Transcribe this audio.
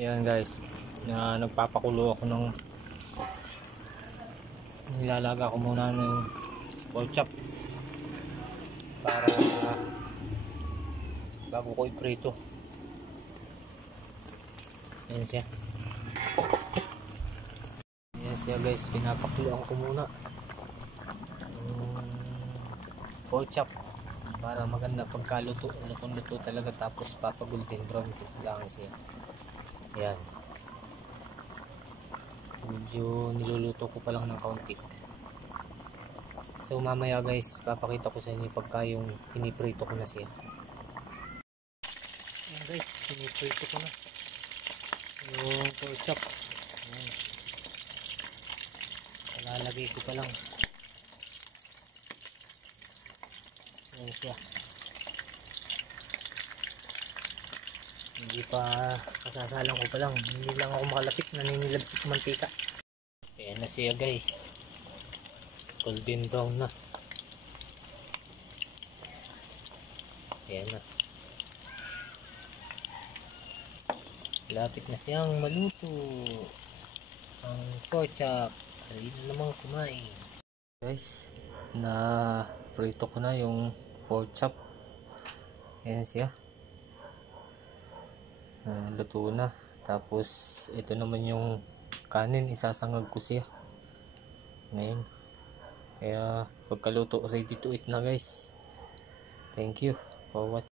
Ayan guys, nagpapakulo ako ng nilalaga ko muna ng pork chop para bago ko iprito. Ayan siya. Ayan siya guys, pinapakuloan ko muna pork chop para maganda pagkaluto, lutong-luto talaga, tapos papagultin brown lang siya. Ayan, medyo niluluto ko pa lang ng kaunti. So mamaya guys, papakita ko sa inyo pagka yung piniprito ko na siya. Ayan guys, piniprito ko na yung pork chop. Ayan, lalagay ko pa lang. Ayan siya, hindi pa, kasasalang ko pa lang, hindi lang ako makalapit, naninilabs sa mantika. Ayan na siya guys, golden brown na. Ayan na, lapit na siyang maluto ang pork chop. Dali na namang kumain guys. Na prito ko na yung pork chop. Ayan siya, luto na. Tapos ito naman yung kanin, isasangag ko siya ngayon. Kaya pagkaluto, ready to eat na guys. Thank you for watching.